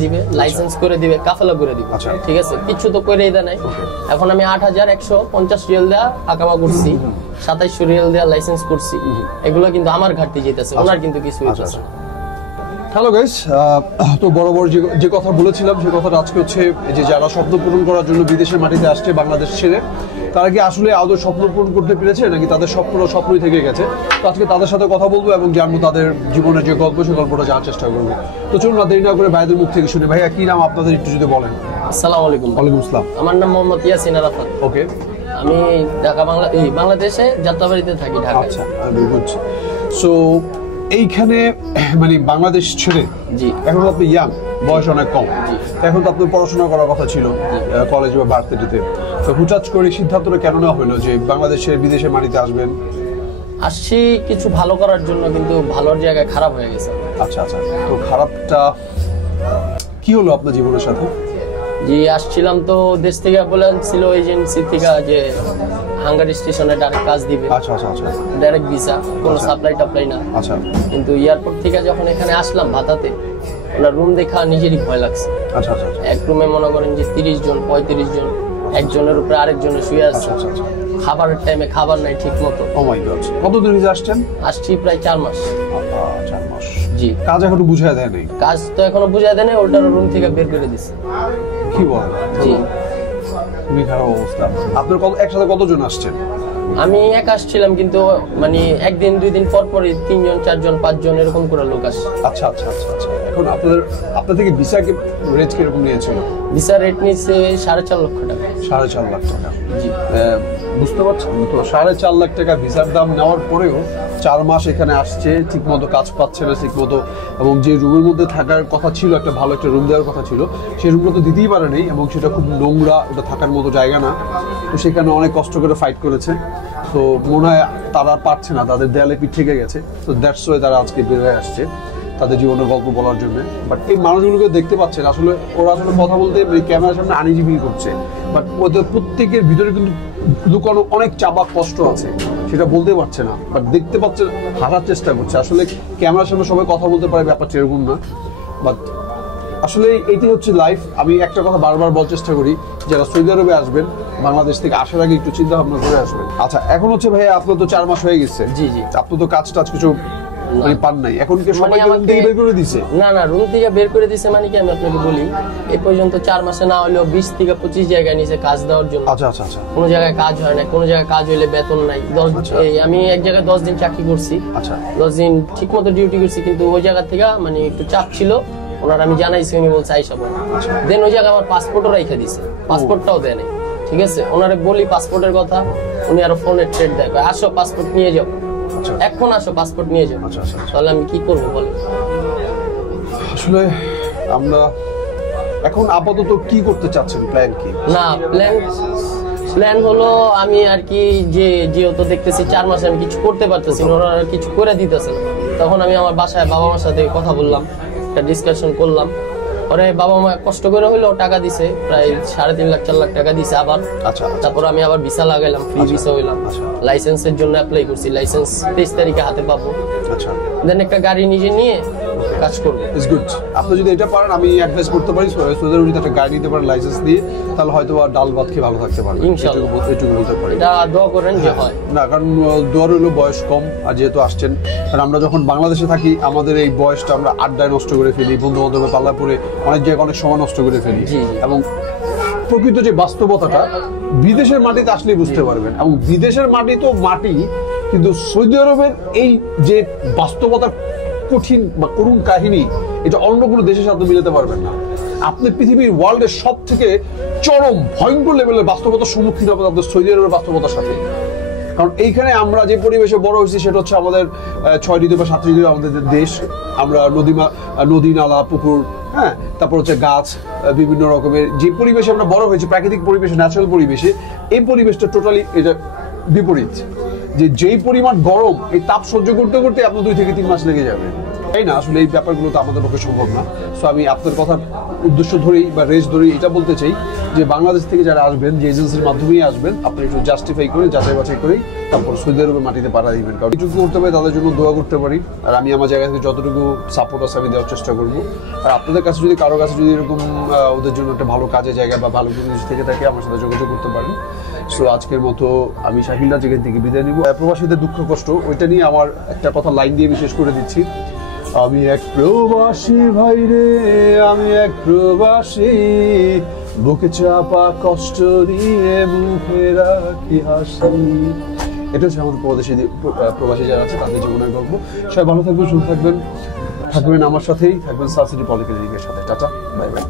দিবে, লাইসেন্স করে দিবে, কাফেলা করে দিবে। ঠিক আছে, কিছু তো করেই দেয় নাই। এখন আমি ৮,১৫০ রিয়াল দেয়া আকামা করছি, ২৭০০ রিয়াল দেয়া লাইসেন্স করছি। এগুলো কিন্তু আমার ঘাটতি যেতেছে, ওনার কিন্তু কিছু হইতেছে না। হ্যালো গাইস, তো বরাবর যে কথা বলেছিলাম সে কথাটা আজকে হচ্ছে যে যারা স্বপ্ন পূরণ করার জন্য বিদেশের মাটিতে আসছে বাংলাদেশ ছেড়ে, তারা কি আসলে আদৌ স্বপ্ন পূরণ করতে পেরেছে নাকি তাদের স্বপ্নই থেকে গেছে। তো আজকে তাদের সাথে কথা বলবো এবং জানবো তাদের জীবনের যে গল্প সে গল্পটা জানার চেষ্টা করবো। তো চলুন না দেরি না করে ভাইদের মুখ থেকে শুনে। ভাইয়া কি নাম আপনাদের একটু যদি বলেন। আসসালামু আলাইকুম। ওয়ালাইকুম আসসালাম। আমার নাম মোহাম্মদ ইয়াসিন আরাফাত। ওকে, আমি ঢাকা বাংলাদেশে যাত্রাবাড়িতে থাকি, ঢাকা। আচ্ছা, বুঝছি। সো এইখানে মানে বাংলাদেশ ছেড়ে জি, এখন আপনি ইয়াং, বয়স অনেক কম, এখন তো আপনার পড়াশোনা করার কথা ছিল কলেজ বা ভার্সিটিতে, তো হুটাচ করে সিদ্ধান্তটা কেন নেওয়া হলো যে বাংলাদেশের বিদেশের মাটিতে আসবেন? আসছি কিছু ভালো করার জন্য, কিন্তু ভালোর জায়গায় খারাপ হয়ে গেছে। আচ্ছা আচ্ছা, তো খারাপটা কি হলো আপনার জীবনের সাথে? জি, আসছিলাম তো দেশ থেকে বলেছিল এজেন্সি থেকে যে হাঙ্গারি স্টেশনে ডাইরেক্ট কাজ দিবে। আচ্ছা আচ্ছা আচ্ছা, ডাইরেক্ট ভিসা, কোনো সাপ্লাই টাপ্লাই না। আচ্ছা, কিন্তু এয়ারপোর্ট থেকে যখন এখানে আসলাম ভাতাতে, ওনার রুম দেখা নিজেরই ভয় লাগছে। আচ্ছা আচ্ছা, এক রুমে মনে করেন যে ৩০ জন ৩৫ জন, একজনের উপরে আরেকজনের শুয়ে আছে। খাবারের টাইমে খাবার নাই ঠিক মতো। ও মাই গড, কতদিন ভিসা আসছেন? আসছি প্রায় ৪ মাস। ৪ মাস। জি, কাজ এখনো বুঝায় দেয় নাই? কাজ তো এখনো বুঝায় দেয় নাই, ওটার রুম থেকে বের করে দিচ্ছে। কি বলেন? জি, খুবই খারাপ অবস্থা। আপনার একসাথে কতজন আসছেন? আমি একা আসছিলাম, কিন্তু মানে একদিন ২ দিন পর পরই ৩ জন ৪ জন ৫ জন এরকম করে লোক আসে। আচ্ছা আচ্ছা আচ্ছা আচ্ছা, এখন আপনার থেকে ভিসা রেট কিরকম নিয়েছিল? ভিসা রেট নিচ্ছে ৪.৫ লক্ষ টাকা। ৪.৫ লাখ টাকা। জি, বুঝতে পারছেন তো, ৪.৫ লাখ টাকা ভিসার দাম নেওয়ার পরেও ৪ মাস এখানে আসছে, ঠিক মতো কাজ পাচ্ছে না ঠিক মতো, এবং যে রুমের মধ্যে থাকার কথা ছিল, একটা ভালো একটা রুম দেওয়ার কথা ছিল, সেই রুমটা তো দিতেই পারে নেই, এবং সেটা খুব নোংরা, ওটা থাকার মতো জায়গা না। তো সেখানে অনেক কষ্ট করে ফাইট করেছে। তো মনে হয় তারা পারছে না, তাদের দেয়ালে পিঠ থেকে গেছে। তো দ্যাটস ওয়াই তারা আজকে বের হয়ে আসছে তাদের জীবনের গল্প বলার জন্য। বাট এই মানুষগুলোকে দেখতে পাচ্ছেন, আসলে ওরা আসলে কথা বলতে ক্যামেরার সামনে আনইজি ফিল করছে, বাট ওদের প্রত্যেকের ভিতরে কিন্তু লুকানো অনেক চাপা কষ্ট আছে, সেটা বলতে পারছে না, বাট দেখতে পাচ্ছেন হারার চেষ্টা করছে। আসলে ক্যামেরার সামনে সবাই কথা বলতে পারে, ব্যাপারটা এরকম না। বাট আসলে এটি হচ্ছে লাইফ। আমি একটা কথা বারবার বলার চেষ্টা করি, যারা সৌদি আরবে আসবেন বাংলাদেশ থেকে আসার আগে একটু চিন্তা ভাবনা করে আসবেন। আচ্ছা, এখন হচ্ছে ভাই আপনার তো 4 মাস হয়ে গেছে। জি জি, আপনি তো কাজ টাজ কিছু পান নাই, এখন কি সবাই রুম থেকে বের করে দিছে? না না, রুম থেকে বের করে দিছে মানে কি, আমি আপনাকে বলি, এই পর্যন্ত ৪ মাসে না হলেও ২০ থেকে ২৫ জায়গায় নিচে কাজ দেওয়ার জন্য। আচ্ছা আচ্ছা আচ্ছা, কোনো জায়গায় কাজ হয় না, কোনো জায়গায় কাজ হইলে বেতন নাই। আমি এক জায়গায় ১০ দিন চাকরি করছি। আচ্ছা, ১০ দিন ঠিক মতো ডিউটি করছি, কিন্তু ওই জায়গা থেকে মানে একটু চাপ ছিল, ওনার আমি জানাইছি, উনি বলছে আইসা পড়ো। দেন ওই জায়গায় আমার পাসপোর্টও রাইখা দিছে, পাসপোর্টটাও দেয় নাই। ঠিক আছে, ওনারে বলি পাসপোর্টের কথা, উনি আরো ফোনে ট্রেড দেয়, আসো পাসপোর্ট নিয়ে যাও, এখন আসো পাসপোর্ট নিয়ে যাও। তাহলে আমি কি করবো বলে? আসলে আমরা এখন আপাতত কি করতে চাচ্ছেন, প্ল্যান কি? না, প্ল্যান হলো আমি আর কি, যেহেতু দেখতেছি 4 মাসে আমি কিছু করতে পারতেছি না, ওরা কিছু করে দিতেছে না, তখন আমি আমার বাসায় বাবা মার সাথে কথা বললাম, একটা ডিসকাশন করলাম। পরে বাবা মা কষ্ট করে হইলেও টাকা দিছে, প্রায় 3.5 লাখ 4 লাখ টাকা দিছে আবার। আচ্ছা, তারপর আমি আবার ভিসা লাগাইলাম, ফ্রি ভিসা হইলাম। লাইসেন্সের জন্য অ্যাপ্লাই করছি, লাইসেন্স 23 তারিখে হাতে পাবো। আচ্ছা, দেন একটা গাড়ি নিজে নিয়ে কাজ করবো। It's good. আপনি যদি এটা পারেন, আমি অ্যাডভাইস করতে পারি সৌদি আরবে একটা গাড়ি নিতে পারেন লাইসেন্স দিয়ে, তাহলে হয়তো ডাল ভাত খেয়ে ভালো থাকতে পারবেন। ইনশাআল্লাহ, এটুকু বলতে পারি। এটা দোয়া করেন যে হয় না, কারণ দোয়ার হলো বয়স কম, আর যেহেতু আসছেন, কারণ আমরা যখন বাংলাদেশে থাকি আমাদের এই বয়সটা আমরা আড্ডায় নষ্ট করে ফেলি, বন্ধু বান্ধবের পাল্লা পরে অনেক জায়গায় অনেক সময় নষ্ট করে ফেলি। এবং প্রকৃত যে বাস্তবতাটা বিদেশের মাটিতে আসলেই বুঝতে পারবেন। এবং বিদেশের মাটি তো মাটি, কিন্তু সৌদি আরবের এই যে বাস্তবতার কঠিন বা করুণ কাহিনী, এটা অন্য কোনো দেশের সাথে মিলাতে পারবেন না। আপনি পৃথিবীর ওয়ার্ল্ডের সব থেকে চরম ভয়ঙ্কর লেভেলের বাস্তবতার সম্মুখীন হবেন আপনাদের সৌদি আরবের বাস্তবতার সাথে। কারণ এইখানে আমরা যে পরিবেশে বড় হয়েছি সেটা হচ্ছে আমাদের 6 ঋতু বা 7 ঋতু আমাদের দেশ। আমরা নদী নালা পুকুর, হ্যাঁ, তারপর হচ্ছে গাছ, বিভিন্ন রকমের যে পরিবেশে আমরা বড় হয়েছি, প্রাকৃতিক পরিবেশে, ন্যাচারাল পরিবেশে, এই পরিবেশটা টোটালি এটা বিপরীত। যেই পরিমাণ গরম, এই তাপ সহ্য করতে করতে আপনার 2 থেকে 3 মাস লেগে যাবে। তাই না, আসলে এই ব্যাপারগুলো তো আমাদের পক্ষে সম্ভব না। সো আমি আপনার কথা উদ্দেশ্য ধরেই বা রেস ধরেই এটা বলতে চাই যে বাংলাদেশ থেকে যারা আসবেন, যে এজেন্সির মাধ্যমেই আসবেন, আপনি একটু জাস্টিফাই করে যাচাই বাছাই করেই তারপর সৌদি আরবের মাটিতে পাড়া দিবেন। কারণ কিছু করতে পারে তাদের জন্য দোয়া করতে পারি, আর আমি আমার জায়গা থেকে যতটুকু সাপোর্ট আছে আমি দেওয়ার চেষ্টা করবো। আর আপনাদের কাছে যদি কারো কাছে যদি এরকম ওদের জন্য একটা ভালো কাজের জায়গা বা ভালো কোনো জিনিস থেকে থাকে আমার সাথে যোগাযোগ করতে পারেন। সো আজকের মতো আমি শাকিল রাজ এখান থেকে বিদায় নিব। প্রবাসীদের দুঃখ কষ্ট ওইটা নিয়ে আমার একটা কথা লাইন দিয়ে আমি শেষ করে দিচ্ছি। আমি এক প্রবাসী ভাই রে, আমি এক প্রবাসী, বুকে চাপা কষ্ট নিয়ে মুখে রাখি হাসি। এটা হচ্ছে আমাদের প্রবাসী যারা আছে তাদের জীবনের গল্প। সবাই ভালো থাকবেন, সুস্থ থাকবেন, থাকবেন আমার সাথেই, থাকবেন সার্সিটি পলিক্লিনিকের সাথে। Tata, bye bye.